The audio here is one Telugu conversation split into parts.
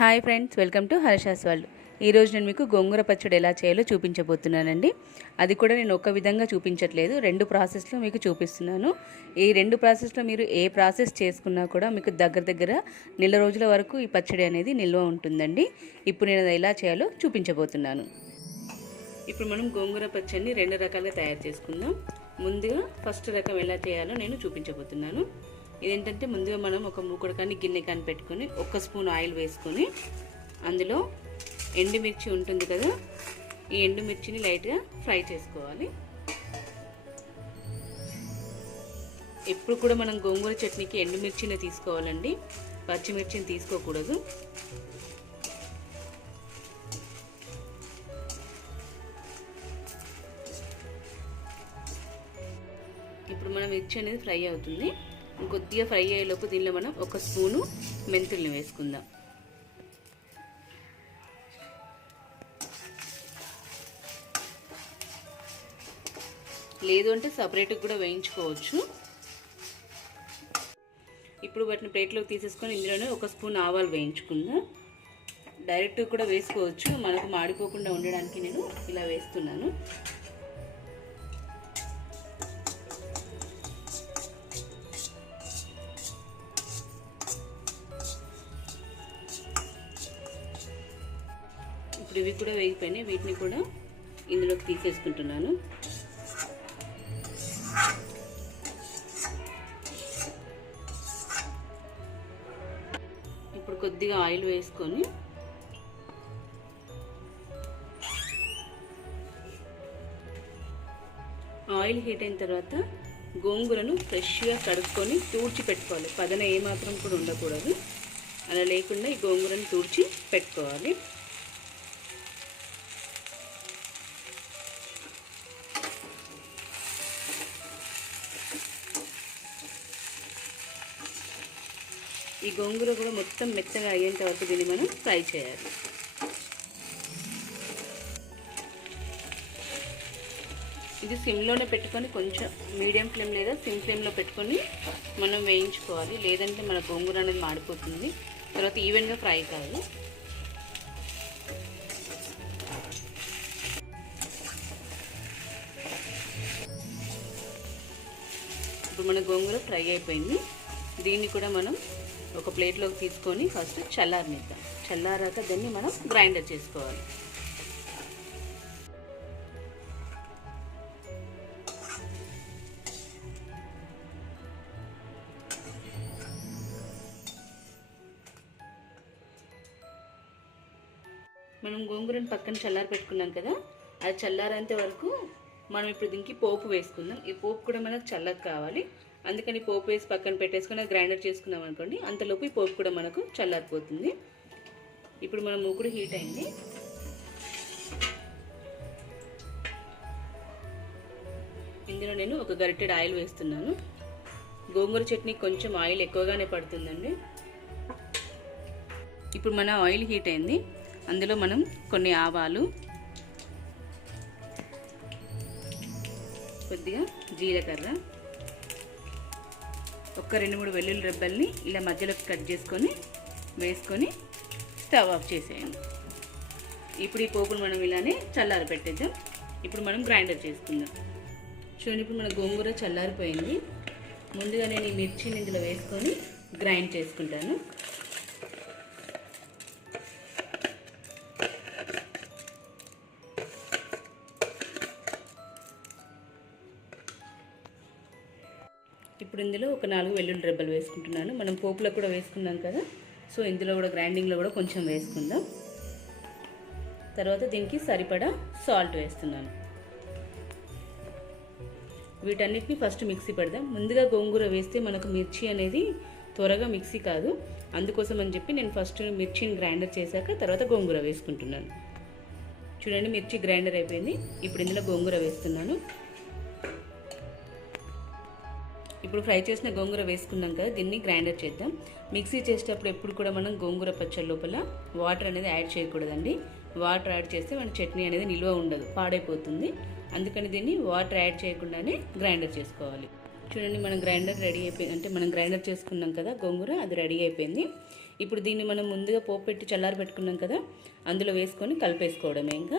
Hi friends, welcome to Harsha's world. ఈరోజు నేను మీకు గోంగూర పచ్చడి ఎలా చేయాలో చూపించబోతున్నానండి. అది కూడా నేను ఒక విధంగా చూపించట్లేదు, రెండు ప్రాసెస్లో మీకు చూపిస్తున్నాను. ఈ రెండు ప్రాసెస్లో మీరు ఏ ప్రాసెస్ చేసుకున్నా కూడా మీకు దగ్గర నెల రోజుల వరకు ఈ పచ్చడి అనేది నిల్వ ఉంటుందండి. ఇప్పుడు నేను అది ఎలా చేయాలో చూపించబోతున్నాను. ఇప్పుడు మనం గోంగూర పచ్చడిని రెండు రకాలుగా తయారు చేసుకుందాం. ముందుగా ఫస్ట్ రకం ఎలా చేయాలో నేను చూపించబోతున్నాను. ఇదేంటంటే ముందుగా మనం ఒక మూకుడు కానీ గిన్నె కానీ పెట్టుకొని 1 స్పూన్ ఆయిల్ వేసుకొని అందులో ఎండుమిర్చి ఉంటుంది కదా, ఈ ఎండుమిర్చిని లైట్గా ఫ్రై చేసుకోవాలి. ఎప్పుడు కూడా మనం గోంగూర చట్నీకి ఎండుమిర్చిని తీసుకోవాలండి, పచ్చిమిర్చిని తీసుకోకూడదు. ఇప్పుడు మన మిర్చి అనేది ఫ్రై అవుతుంది. కొద్దిగా ఫ్రై అయ్యేలోపు దీనిలో మనం 1 స్పూను మెంతుల్ని వేసుకుందాం. లేదు అంటే సపరేట్గా కూడా వేయించుకోవచ్చు. ఇప్పుడు వాటిని ప్లేట్లోకి తీసేసుకొని ఇందులోనే 1 స్పూన్ ఆవాలు వేయించుకుందాం. డైరెక్ట్ కూడా వేసుకోవచ్చు, మనకు మాడిపోకుండా ఉండడానికి నేను ఇలా వేస్తున్నాను. ఇప్పుడు ఇవి కూడా వేగిపోయినాయి, వీటిని కూడా ఇందులోకి తీసేసుకుంటున్నాను. ఇప్పుడు కొద్దిగా ఆయిల్ వేసుకొని ఆయిల్ హీట్ అయిన తర్వాత గోంగూరను ఫ్రెష్గా కడుక్కొని తూడ్చి పెట్టుకోవాలి. పదన ఏమాత్రం కూడా ఉండకూడదు, అలా లేకుండా ఈ గోంగూరను తూడ్చి పెట్టుకోవాలి. ఈ గోంగూర కూడా మొత్తం మెత్తగా అయ్యేంత వరకు దీన్ని మనం ఫ్రై చేయాలి. ఇది సిమ్లోనే పెట్టుకొని కొంచెం మీడియం ఫ్లేమ్ లేదా సిమ్ ఫ్లేమ్లో పెట్టుకొని మనం వేయించుకోవాలి, లేదంటే మన గోంగూర అనేది మాడిపోతుంది, తర్వాత ఈవెన్గా ఫ్రై కాదు. ఇప్పుడు మన గోంగూర ఫ్రై అయిపోయింది. దీన్ని కూడా మనం ఒక ప్లేట్లోకి తీసుకొని ఫస్ట్ చల్లారనిద్దాం. చల్లారాక దాన్ని మనం గ్రైండర్ చేసుకోవాలి. మనం గోంగూరని పక్కన చల్లారి పెట్టుకున్నాం కదా, అది చల్లారేంత వరకు మనం ఇప్పుడు దీనికి పోపు వేసుకుందాం. ఈ పోపు కూడా మనకు చల్లగా కావాలి, అందుకని పోపు వేసి పక్కన పెట్టేసుకొని గ్రైండర్ చేసుకున్నాం అనుకోండి, అంతలోపు ఈ పోపు కూడా మనకు చల్లారిపోతుంది. ఇప్పుడు మన మూకుడు హీట్ అయింది. ఇందులో నేను ఒక గరిటెడ్ ఆయిల్ వేస్తున్నాను. గోంగూర చట్నీ కొంచెం ఆయిల్ ఎక్కువగానే పడుతుందండి. ఇప్పుడు మన ఆయిల్ హీట్ అయింది. అందులో మనం కొన్ని ఆవాలు, కొద్దిగా జీలకర్ర, ఒక 2-3 వెల్లుల్లి రెబ్బల్ని ఇలా మధ్యలోకి కట్ చేసుకొని వేసుకొని స్టవ్ ఆఫ్ చేసేయండి. ఇప్పుడు ఈ పోపును మనం ఇలానే చల్లారి పెట్టేద్దాం. ఇప్పుడు మనం గ్రైండర్ చేసుకుందాం. చూడండి, ఇప్పుడు మన గోంగూర చల్లారిపోయింది. ముందుగా నేను ఈ మిర్చిని ఇందులో వేసుకొని గ్రైండ్ చేసుకుంటాను. ఇప్పుడు ఇందులో ఒక 4 వెల్లుల్లి రెబ్బలు వేసుకుంటున్నాను. మనం పోపులో కూడా వేసుకున్నాం కదా, సో ఇందులో కూడా గ్రైండింగ్లో కూడా కొంచెం వేసుకుందాం. తర్వాత దీనికి సరిపడా సాల్ట్ వేస్తున్నాను. వీటన్నిటిని ఫస్ట్ మిక్సీ పెడదాం. ముందుగా గోంగూర వేస్తే మనకు మిర్చి అనేది త్వరగా మిక్సీ కాదు, అందుకోసం అని చెప్పి నేను ఫస్ట్ మిర్చిని గ్రైండర్ చేశాక తర్వాత గోంగూర వేసుకుంటున్నాను. చూడండి, మిర్చి గ్రైండర్ అయిపోయింది. ఇప్పుడు ఇందులో గోంగూర వేస్తున్నాను. ఇప్పుడు ఫ్రై చేసిన గోంగూర వేసుకున్నాం కదా, దీన్ని గ్రైండర్ చేద్దాం. మిక్సీ చేసేటప్పుడు ఎప్పుడు కూడా మనం గోంగూర పచ్చడి లోపల వాటర్ అనేది యాడ్ చేయకూడదండి. వాటర్ యాడ్ చేస్తే మన చట్నీ అనేది నిల్వ ఉండదు, పాడైపోతుంది. అందుకని దీన్ని వాటర్ యాడ్ చేయకుండానే గ్రైండర్ చేసుకోవాలి. చూడండి, మనం గ్రైండర్ రెడీ అయిపోయింది. అంటే మనం గ్రైండర్ చేసుకున్నాం కదా గోంగూర, అది రెడీ అయిపోయింది. ఇప్పుడు దీన్ని మనం ముందుగా పోపు పెట్టి చల్లారి పెట్టుకున్నాం కదా, అందులో వేసుకొని కలిపేసుకోవడమే. ఇంకా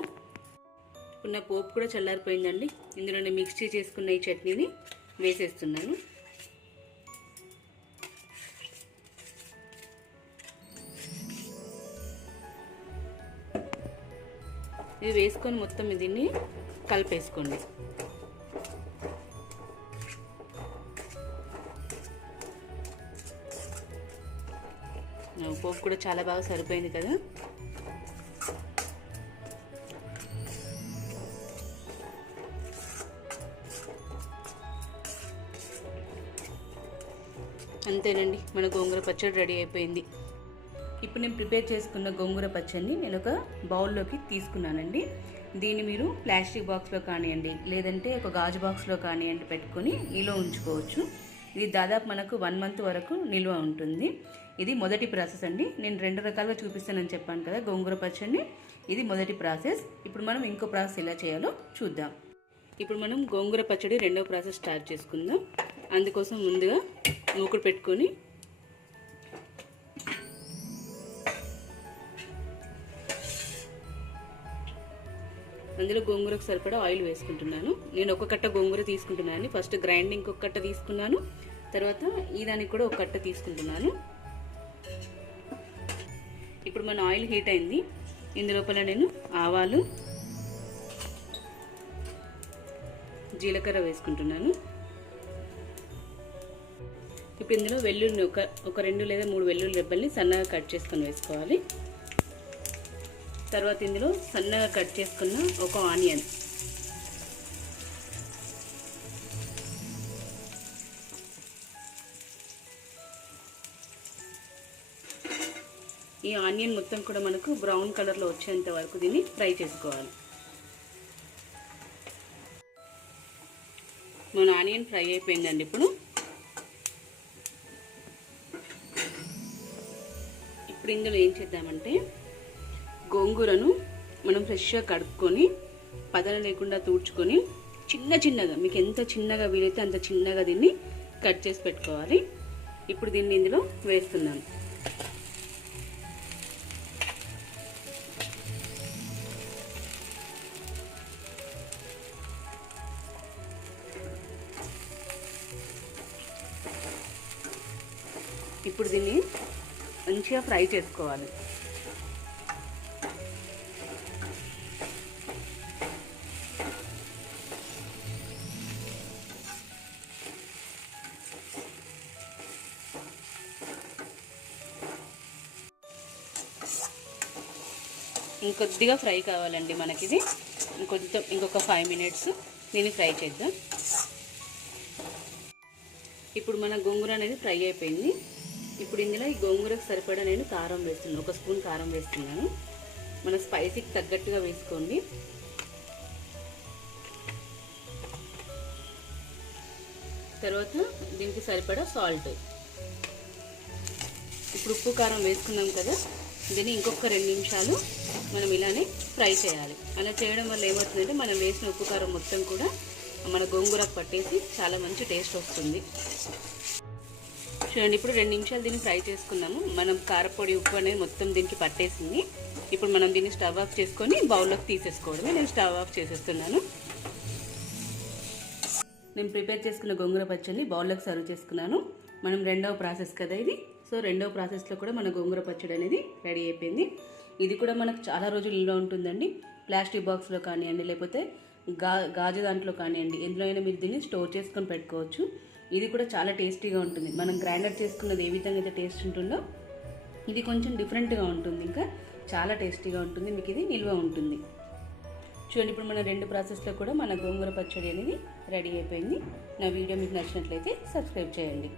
ఇప్పుడు నా పోపు కూడా చల్లారిపోయిందండి. ఇందులో నేను మిక్స్ చేసుకున్న ఈ చట్నీని వేసేస్తున్నాను. ఇది వేసుకొని మొత్తం దీన్ని కలిపేసుకోండి. పోపు కూడా చాలా బాగా సరిపోయింది కదా. అంతేనండి, మన గోంగూర పచ్చడి రెడీ అయిపోయింది. ఇప్పుడు నేను ప్రిపేర్ చేసుకున్న గోంగూర పచ్చడిని నేను ఒక బౌల్లోకి తీసుకున్నానండి. దీన్ని మీరు ప్లాస్టిక్ బాక్స్లో కానివ్వండి, లేదంటే ఒక గాజు బాక్స్లో కానివ్వండి పెట్టుకొని నిల్వ ఉంచుకోవచ్చు. ఇది దాదాపు మనకు 1 మంత్ వరకు నిల్వ ఉంటుంది. ఇది మొదటి ప్రాసెస్ అండి. నేను 2 రకాలుగా చూపిస్తానని చెప్పాను కదా గోంగూర పచ్చడిని. ఇది మొదటి ప్రాసెస్. ఇప్పుడు మనం ఇంకో ప్రాసెస్ ఎలా చేయాలో చూద్దాం. ఇప్పుడు మనం గోంగూర పచ్చడి రెండవ ప్రాసెస్ స్టార్ట్ చేసుకుందాం. అందుకోసం ముందుగా మూకుడు పెట్టుకొని అందులో గోంగూరకు సరిపడా ఆయిల్ వేసుకుంటున్నాను. నేను ఒక కట్ట గోంగూర తీసుకుంటున్నాను. ఫస్ట్ గ్రైండింగ్ ఒక కట్ట తీసుకున్నాను, తర్వాత ఈ దానికి కూడా ఒక కట్ట తీసుకుంటున్నాను. ఇప్పుడు మన ఆయిల్ హీట్ అయింది. ఇందులోపల నేను ఆవాలు, జీలకర్ర వేసుకుంటున్నాను. ఇప్పుడు ఇందులో వెల్లుల్లి ఒక 2 లేదా 3 వెల్లుల్లి రెబ్బల్ని సన్నగా కట్ చేసుకొని వేసుకోవాలి. తర్వాత ఇందులో సన్నగా కట్ చేసుకున్న ఒక ఆనియన్, ఈ ఆనియన్ మొత్తం కూడా మనకు బ్రౌన్ కలర్లో వచ్చేంత వరకు దీన్ని ఫ్రై చేసుకోవాలి. మన ఆనియన్ ఫ్రై అయిపోయిందండి. ఇప్పుడు ఇందులో ఏం చేద్దామంటే గోంగూరను మనం ఫ్రెష్గా కడుక్కొని పదన లేకుండా తూడ్చుకొని చిన్నగా మీకు ఎంత చిన్నగా వీలైతే అంత చిన్నగా దీన్ని కట్ చేసి పెట్టుకోవాలి. ఇప్పుడు దీన్ని ఇందులో వేస్తున్నాను. ఇప్పుడు దీన్ని మంచిగా ఫ్రై చేసుకోవాలి. ఇంకొద్దిగా ఫ్రై కావాలండి మనకిది. ఇంకొక 5 మినిట్స్ దీన్ని ఫ్రై చేద్దాం. ఇప్పుడు మన గోంగూర అనేది ఫ్రై అయిపోయింది. ఇప్పుడు ఇందులో ఈ గోంగూరకు సరిపడా నేను కారం వేస్తున్నాను. 1 స్పూన్ కారం వేస్తున్నాను. మన స్పైసీకి తగ్గట్టుగా వేసుకోండి. తర్వాత దీనికి సరిపడా సాల్ట్. ఇప్పుడు ఉప్పు కారం వేసుకున్నాం కదా, దీన్ని ఇంకొక 2 నిమిషాలు మనం ఇలానే ఫ్రై చేయాలి. అలా చేయడం వల్ల ఏమవుతుందంటే మనం వేసిన ఉప్పు కారం మొత్తం కూడా మన గోంగూరకు పట్టేసి చాలా మంచి టేస్ట్ వస్తుంది. చూడండి, ఇప్పుడు 2 నిమిషాలు దీన్ని ఫ్రై చేసుకున్నాము. మనం కారపొడి ఉప్పు అనేది మొత్తం దీనికి పట్టేసింది. ఇప్పుడు మనం దీన్ని స్టవ్ ఆఫ్ చేసుకొని బౌల్లోకి తీసేసుకోవడమే. నేను స్టవ్ ఆఫ్ చేసేస్తున్నాను. నేను ప్రిపేర్ చేసుకున్న గోంగూర పచ్చడిని బౌల్లోకి సర్వ్ చేసుకున్నాను. మనం రెండవ ప్రాసెస్ కదా ఇది. సో రెండవ ప్రాసెస్లో కూడా మన గోంగూర పచ్చడి అనేది రెడీ అయిపోయింది. ఇది కూడా మనకు చాలా రోజులు నిల్వ ఉంటుందండి. ప్లాస్టిక్ బాక్స్లో కానివ్వండి, లేకపోతే గాజు దాంట్లో కానివ్వండి, ఎందులో అయినా మీరు దీన్ని స్టోర్ చేసుకొని పెట్టుకోవచ్చు. ఇది కూడా చాలా టేస్టీగా ఉంటుంది. మనం గ్రైండర్ చేసుకున్నది ఏ విధంగా అయితే టేస్ట్ ఉంటుందో ఇది కొంచెం డిఫరెంట్గా ఉంటుంది. ఇంకా చాలా టేస్టీగా ఉంటుంది. మీకు ఇది నిల్వ ఉంటుంది. చూడండి, ఇప్పుడు మన 2 ప్రాసెస్లో కూడా మన గోంగూర పచ్చడి అనేది రెడీ అయిపోయింది. నా వీడియో మీకు నచ్చినట్లయితే సబ్స్క్రైబ్ చేయండి.